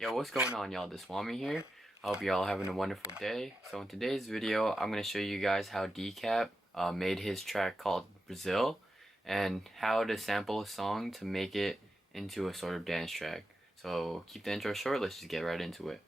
Yo, what's going on, y'all? DeSwami here. I hope y'all having a wonderful day. So in today's video, I'm going to show you guys how DECAP made his track called Brazil and how to sample a song to make it into a sort of dance track. So keep the intro short, let's just get right into it.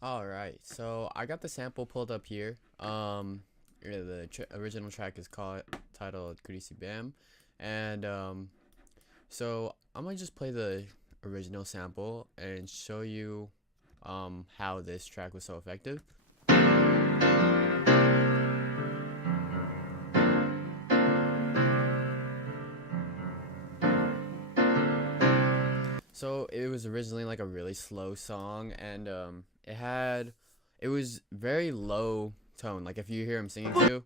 Alright, so I got the sample pulled up here. The original track is titled Greasy Bam. And so I'm going to just play the original sample and show you how this track was so effective. So it was originally like a really slow song, and it was very low tone, like if you hear him singing too.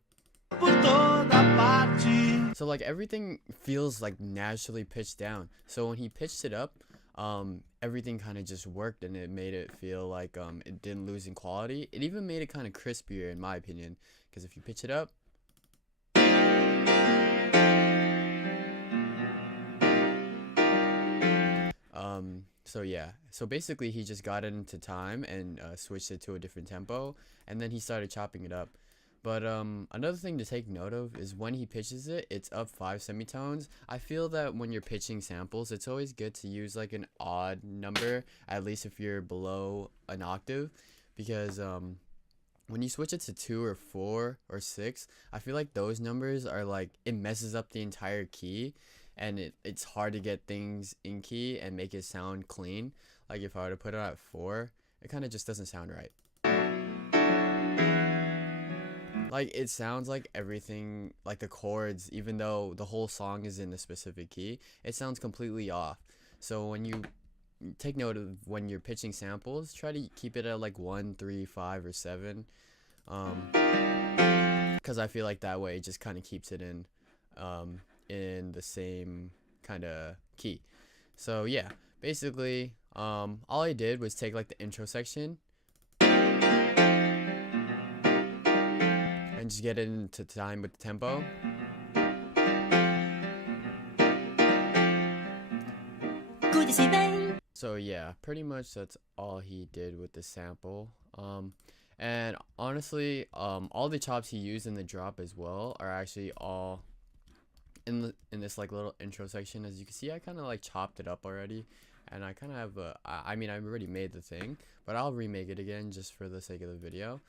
So like everything feels like naturally pitched down. So when he pitched it up, everything kind of just worked, and it made it feel like it didn't lose in quality. It even made it kind of crispier in my opinion, because if you pitch it up, so yeah, so basically he just got it into time and switched it to a different tempo, and then he started chopping it up. But another thing to take note of is when he pitches it, it's up 5 semitones. I feel that when you're pitching samples, it's always good to use like an odd number, at least if you're below an octave, because when you switch it to 2 or 4 or 6, I feel like those numbers are like, it messes up the entire key, and it's hard to get things in key and make it sound clean. Like if I were to put it at 4, it kind of just doesn't sound right. Like it sounds like everything, like the chords, even though the whole song is in a specific key, it sounds completely off. So when you take note of when you're pitching samples, try to keep it at like 1, 3, 5, or 7, because I feel like that way it just kind of keeps it in the same kind of key. So yeah, basically all I did was take like the intro section and just get it into time with the tempo. So yeah, pretty much that's all he did with the sample. And honestly, all the chops he used in the drop as well are actually all in this like little intro section. As you can see, I kind of like chopped it up already, and I kind of have I mean, I've already made the thing, but I'll remake it again just for the sake of the video.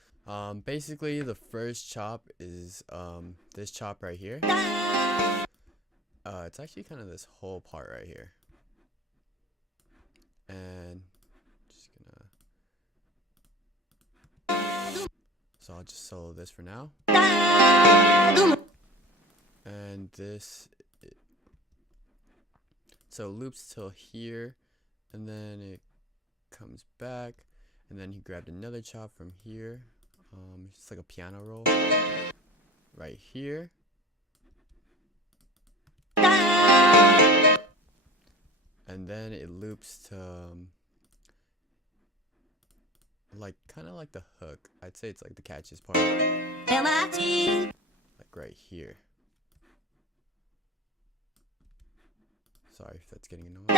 Basically the first chop is this chop right here. It's actually kind of this whole part right here, and just gonna, so I'll just solo this for now, and this, so loops till here, and then it comes back, and then he grabbed another chop from here, it's like a piano roll right here, and then it loops to like kind of like the hook. I'd say it's like the catchiest part, like right here. Sorry if that's getting annoying.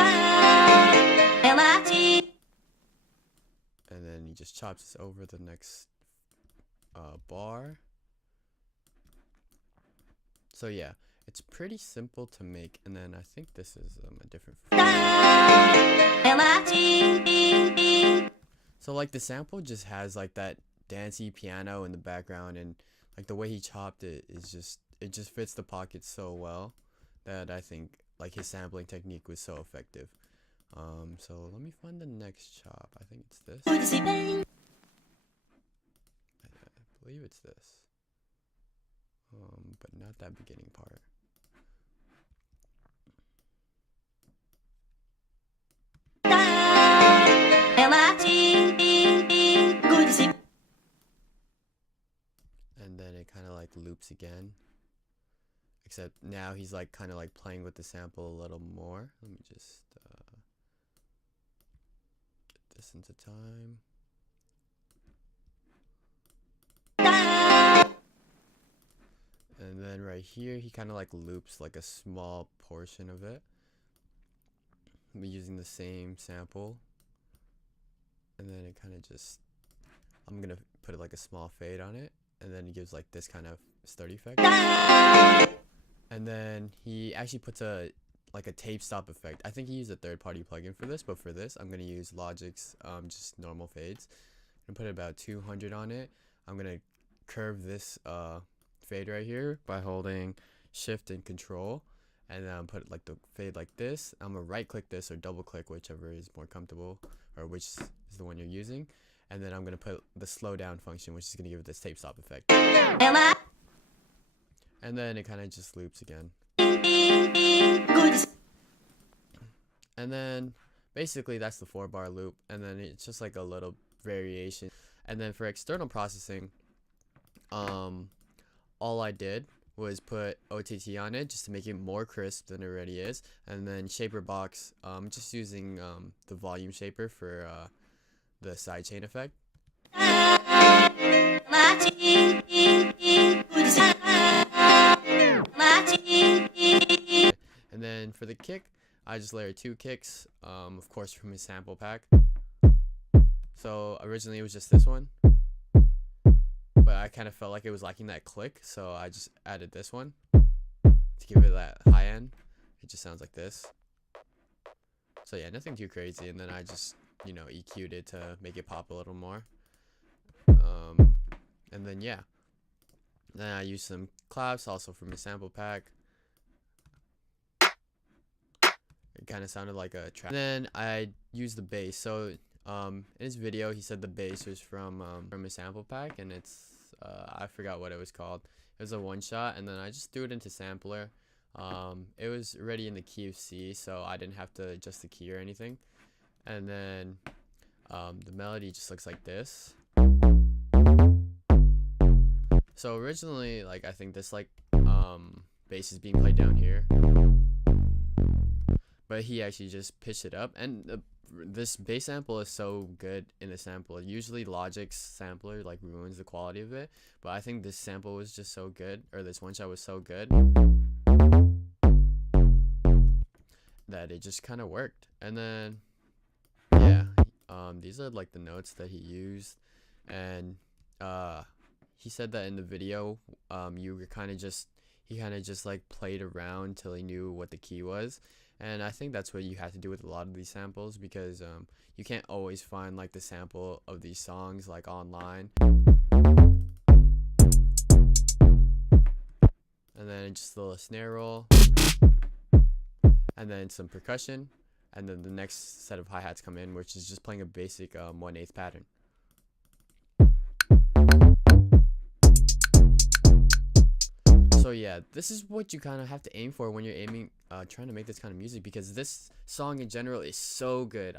And then he just chops this over the next bar. So yeah, it's pretty simple to make. And then I think this is a different. So like the sample just has like that dancey piano in the background, and like the way he chopped it is just, it just fits the pocket so well that I think like his sampling technique was so effective. So let me find the next chop. I think it's this. I believe it's this. But not that beginning part. And then it kind of like loops again. Except now he's like kind of like playing with the sample a little more. Let me just get this into time. And then right here he kind of like loops like a small portion of it. We're using the same sample. of just, I'm gonna put like a small fade on it, and then it gives like this kind of sturdy effect. And then he actually puts a tape stop effect. I think he used a third-party plugin for this, but for this I'm gonna use Logic's just normal fades. I'm gonna put about 200 on it. I'm gonna curve this fade right here by holding Shift and Control, and then put like the fade like this. I'm gonna right click this or double click, whichever is more comfortable, or which is the one you're using. And then I'm gonna put the slow down function, which is gonna give it this tape stop effect. And then it kind of just loops again. And then basically that's the 4-bar loop, and then it's just like a little variation. And then for external processing, all I did was put OTT on it just to make it more crisp than it already is, and then shaper box, just using the volume shaper for the sidechain effect. And then for the kick, I just layered 2 kicks, of course from his sample pack. So originally it was just this one, but I kind of felt like it was lacking that click, so I just added this one to give it that high end. It just sounds like this. So yeah, nothing too crazy. And then I just, you know, EQ'd it to make it pop a little more. And then yeah, then I used some claps also from his sample pack. It kind of sounded like a track. And then I used the bass. So in his video, he said the bass was from his sample pack, and it's I forgot what it was called. It was a one shot, and then I just threw it into sampler. It was already in the key of C, so I didn't have to adjust the key or anything. And then the melody just looks like this. So originally, like, I think this like bass is being played down here, but he actually just pitched it up, and this bass sample is so good in the sample. Usually Logic's sampler like ruins the quality of it, but I think this sample was just so good, or this one shot was so good, that it just kind of worked. And then yeah, these are like the notes that he used, and he said that in the video you were kind of just, he kind of just like played around till he knew what the key was. And I think that's what you have to do with a lot of these samples, because you can't always find like the sample of these songs like online. And then just a little snare roll, and then some percussion, and then the next set of hi-hats come in, which is just playing a basic 1/8 pattern. So yeah, this is what you kind of have to aim for when you're trying to make this kind of music, because this song in general is so good.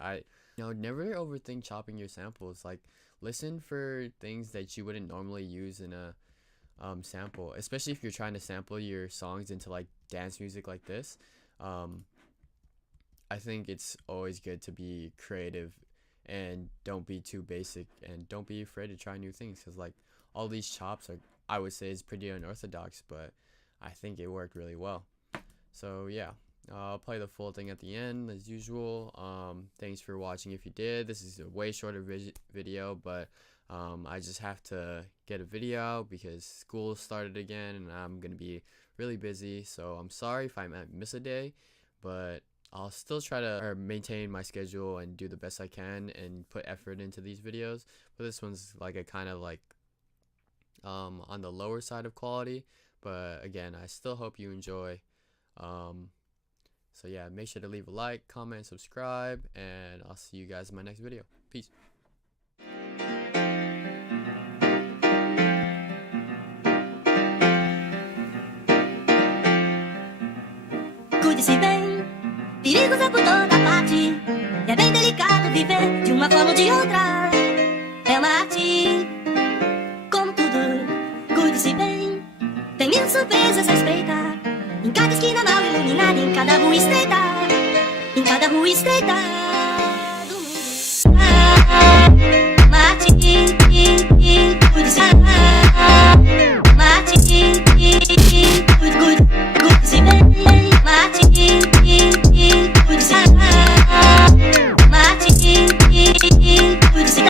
Never overthink chopping your samples. Like, listen for things that you wouldn't normally use in a sample, especially if you're trying to sample your songs into like dance music like this. I think it's always good to be creative and don't be too basic, and don't be afraid to try new things, because like all these chops are, I would say, is pretty unorthodox, but I think it worked really well. So yeah, I'll play the full thing at the end as usual. Thanks for watching if you did. This is a way shorter video, but I just have to get a video out because school started again and I'm gonna be really busy, so I'm sorry if I might miss a day, but I'll still try to maintain my schedule and do the best I can and put effort into these videos. But this one's like a kind of like on the lower side of quality, but again, I still hope you enjoy. So yeah, make sure to leave a like, comment, subscribe, and I'll see you guys in my next video. Peace. Cuide-se bem, perigos é por toda parte. É bem delicado viver de uma forma ou de outra. É uma arte, como tudo. Cuide-se bem, tem mil surpresas à espreita. Em cada esquina mal iluminada, em cada rua estreita. Em cada rua estreita.